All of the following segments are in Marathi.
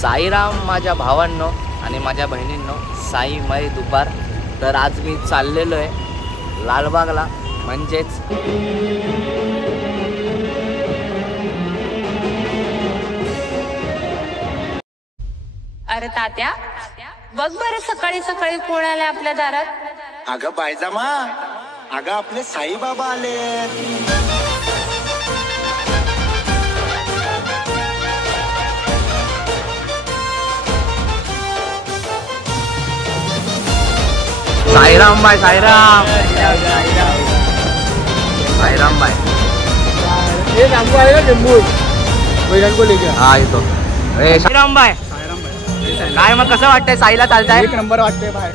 साईराम माझ्या भावांनो आणि माझ्या बहिणींनो, साईमय दुपार. तर आज मी चाललेलो आहे लालबागला, म्हणजेच अरे तात्या, बघ बरं सकाळी सकाळी कोण आले आपल्या दारात. अगं बायजामा, अगं आपले साईबाबा आले. Sairam bye, Sairam Sairam bye. हा येतो. साईराम बाय. काय मग कसं वाटतंय? साईला चालताय? एक नंबर वाटतंय बाहेर.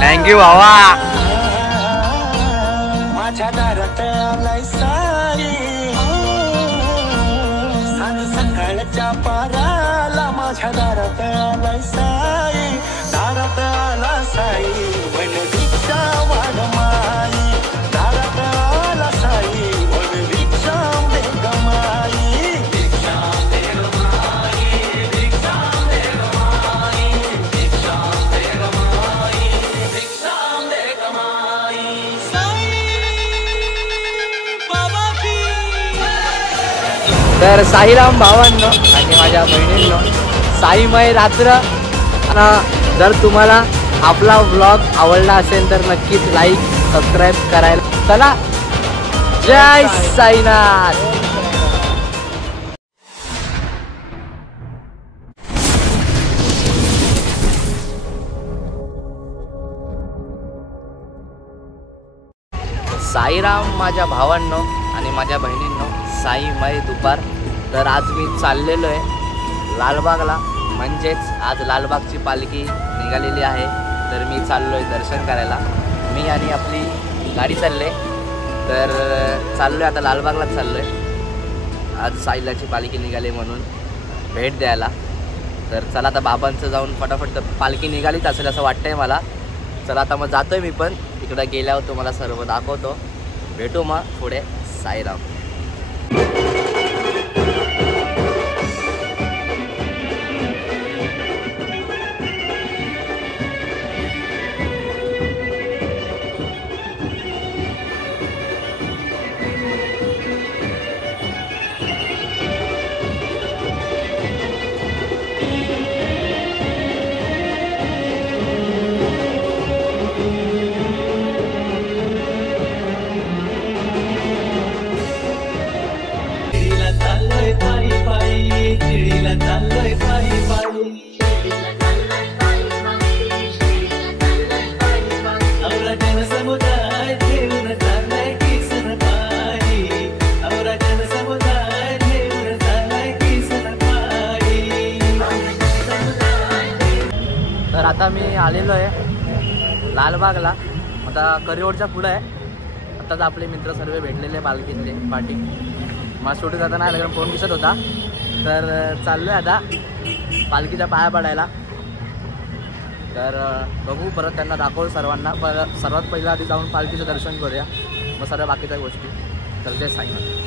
थँक्यू भावा. माझ्या दारात आलाय साई, सकाळच्या पाराला माझ्या दारात आलाय साई, दारात आला साई वन भिक्षा वाढ माई, दारात आला साई वन भिक्षा दे गमाई, भिक्षा दे गमाई, भिक्षा दे गमाई, भिक्षा दे गमाई, भिक्षा दे गमाई. बाबा की. तर साईराम भावांनो आणि माझ्या बहिणींनो, साईमय रात्र. जर तुम्हाला आपला व्लॉग आवडला असेल तर नक्कीच लाईक सबस्क्राईब करायला. चला, जय साईनाथ. साईराम माझ्या भावांनो आणि माझ्या बहिणींनो, साईमय दुपार. तर आज मी चाललेलो आहे लालबागला, म्हणजेच आज लालबागची पालखी निघालेली आहे. तर मी चाललो आहे दर्शन करायला. मी आणि आपली गाडी चालले. तर चाललो आहे आता लालबागलाच चाललो आहे. आज साईलाची पालखी निघाली म्हणून भेट द्यायला. तर चला आता बाबांचं जाऊन फटाफट पालखी निघालीच असेल असं वाटतंय मला. चला आता मग जातोय मी पण. इकडं गेल्यावर तुम्हाला सर्व दाखवतो. भेटू मग पुढे. साईराम. तर आता मी आलेलो आहे लालबागला. आता करिरोडच्या पुढं आहे. आताच आपले मित्र सर्व भेटलेले पालखीतले पाठी. मला शूट करताना आलं कारण फोन दिसत होता. तर चाललो आहे आता पालखीच्या पाया पडायला. तर बघू, परत त्यांना दाखवू सर्वांना. सर्वात पहिलं आधी जाऊन पालखीचं दर्शन करूया, मग सर्व बाकीच्या गोष्टी. तर ते सांगितलं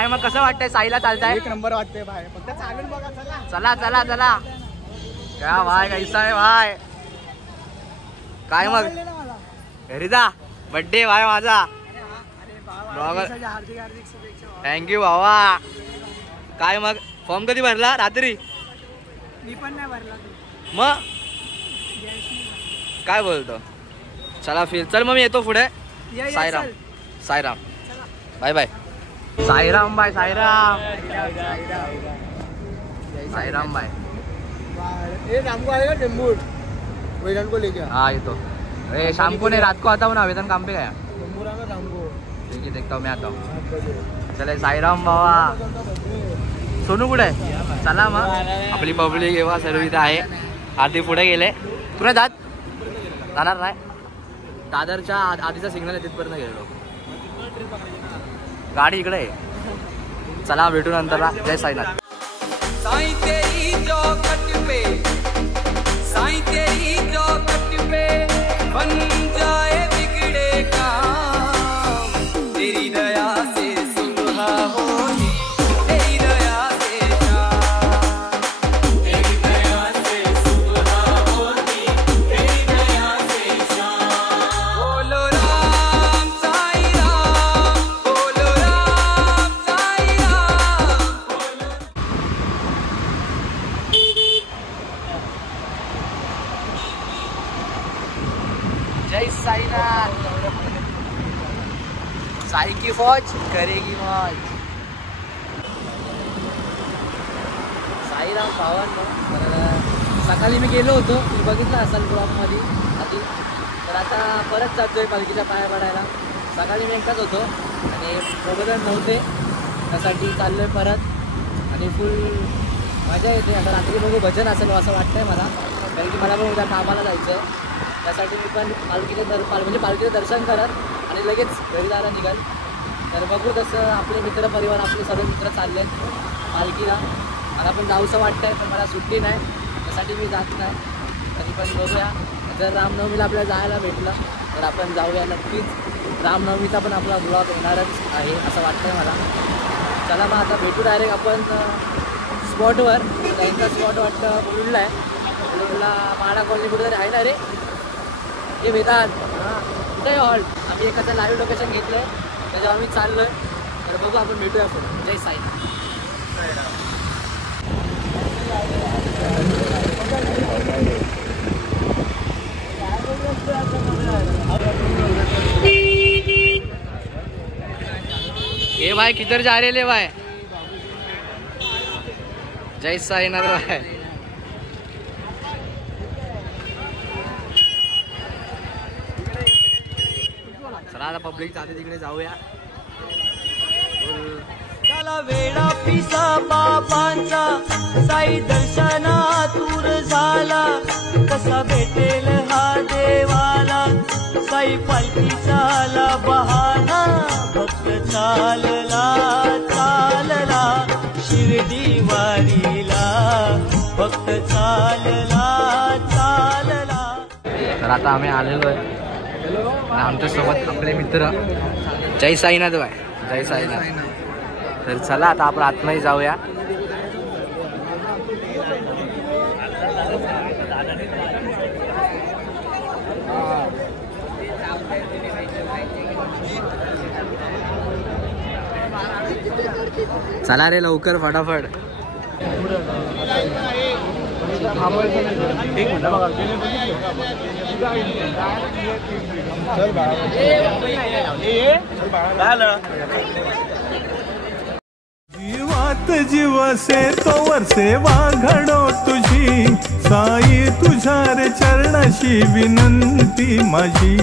काय मग कसं वाटतंय साईला चालताय? एक नंबर वाटते भाई, फक्त चालून बघा. चला चला चला. क्या भाई कैसा आहे भाई? काय मग घरी जा. बर्थडे भाई माझा. हार्दिक हार्दिक शुभेच्छा. थँक्यू भावा. काय मग फॉर्म कधी भरला? रात्री. मी पण नाही भरला. मग काय बोलतो? चला फिर चल मग मी येतो पुढे. Sairam Sairam bye bye. Sairam bye Sairam Sairam bye. ये शाम को आएगा जम्मू वेदांत को लेके. हाँ ये तो अरे शाम को नहीं रात को आता हूँ ना. वेतन काम पे गया. जम्मू आएगा शाम को. ठीक है देखता हूँ मैं आता हूँ. चले साईराम बाबा. सोनू कुठे आहे? चला मग आपली पब्लिक एव्हा सर्व इथे आहे. आधी पुढे गेले. पुढे जाणार नाही. दादरच्या आधीचा सिग्नल आहे तिथपर्यंत गेलो. गाडी इकडे आहे. चला भेटू नंतरला. जय साईनाथ. साईं तेरी चौखट पे, साईं तेरी चौखट पे बन जाए बिगड़े काम, तेरी दया से सुबह होती, तेरी दया से शाम, तेरी दया से सुबह होती, तेरी दया से शाम. बोलो राम साईं राम, बोलो राम साईं राम. जय साईनाथ. साई की फौज करेगी मौज. साईराम भावांनो. सकाळी मी गेलो होतो. मी बघितलं असाल ब्लॉगमध्ये आधी. तर आता परत जातोय पालखीच्या पाया पडायला. सकाळी मी एकटाच होतो आणि प्रबोधन नव्हते, त्यासाठी चाललोय परत. आणि फुल मजा येते. आता रात्री बघू भजन असेल असं वाटतंय मला, कारण की मला पण उद्या कामाला जायचं. त्यासाठी मी पण पालखीचं दर्शन करत आणि लगेच घरी जायला निघाल. तर बघू तसं आपले मित्र परिवार आपले सर्व मित्र चालले पालखीला. मला पण जाऊसं वाटतंय पण मला सुट्टी नाही, त्यासाठी मी जात नाही. तरी पण बघूया. जर रामनवमीला आपल्याला जायला भेटलं तर आपण जाऊया नक्कीच. रामनवमीचा पण आपला ब्लॉग येणारच आहे असं वाटतंय मला. चला मग आता भेटू डायरेक्ट आपण स्पॉटवर. त्यांचा स्पॉट वाटतं मुलुंडला आहे. मुलुंडला माडा कॉलनी कुठेतरी आहे ना रे. हे वेदांत कुठे हॉल्ट. आम्ही एखादं लाईव्ह लोकेशन घेतलं आहे त्याच्यावर आम्ही चाललो आहे. तर बघू आपण भेटूया आपण. जय साईनाथ. ये भाई किधर जा रहे ले भाई? जय साईनाथ भाई. चला आता पब्लिक जाते तिकडे जाऊया. झाला वेळा पिसा बाबांचा, साई दर्शनातूर झाला, कसा भेटेल हा देवाला, साई पालखीचा आला बहाना, भक्त चालला चालला शिर्डी वारीला, भक्त चालला चालला. तर आता आम्ही आलेलो आहे. आमच्यासोबत आपले मित्र. जय साईनाथ भाई. जय साईनाथ. तर चला आता आपण आतमध्ये जाऊया. चला रे लवकर फटाफट. जीवात जीव से तोवर सेवा घडो तुझी, साई तुझ्या रे चरणाशी विनंती माझी.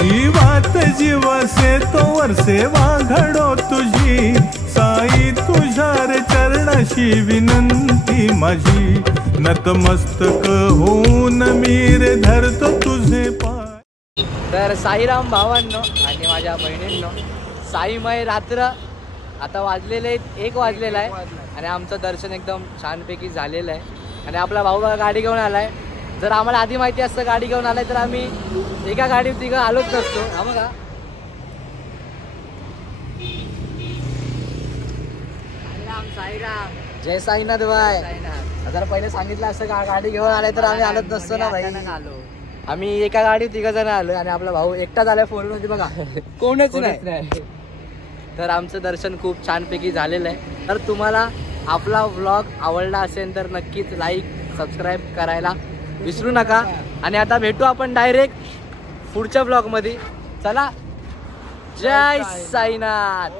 जीवात जीव से तोवर सेवा घडो तुझी, साई तुझ्या रे चरणाशी विनंती माझी. नतमस्तक होऊन मीर धरतो तुझे पाय. तर साईराम भावांनो आणि माझ्या बहिणींनो, साईमय रात्र आता वाजलेले आहेत. 1 वाजलेला आहे आणि आमचं दर्शन एकदम छानपैकी झालेलं आहे. आणि आपला भाऊ गाडी घेऊन आलाय. जर आम्हाला आधी माहिती असतं गाडी घेऊन आलाय तर आम्ही एका गाडीत तिघं आलोच नसतो. हा बघा जय साईनाथ भाई. जर पहिले सांगितलं असं गाडी घेऊन आलाय तर आम्ही आलोच नसतो ना भाई. आम्ही एका गाडीत तिघ जण आलो आणि आपला भाऊ एकटा झालाय फोर मध्ये बघा कोणच नाही. तर आमचं दर्शन खूप छानपैकी झालेलं आहे. तर तुम्हाला आपला व्लॉग आवडला असेल तर नक्कीच लाईक सबस्क्राईब करायला विसरू नका. आणि आता भेटू आपण डायरेक्ट पुढच्या व्लॉग मध्ये. चला जय साईनाथ.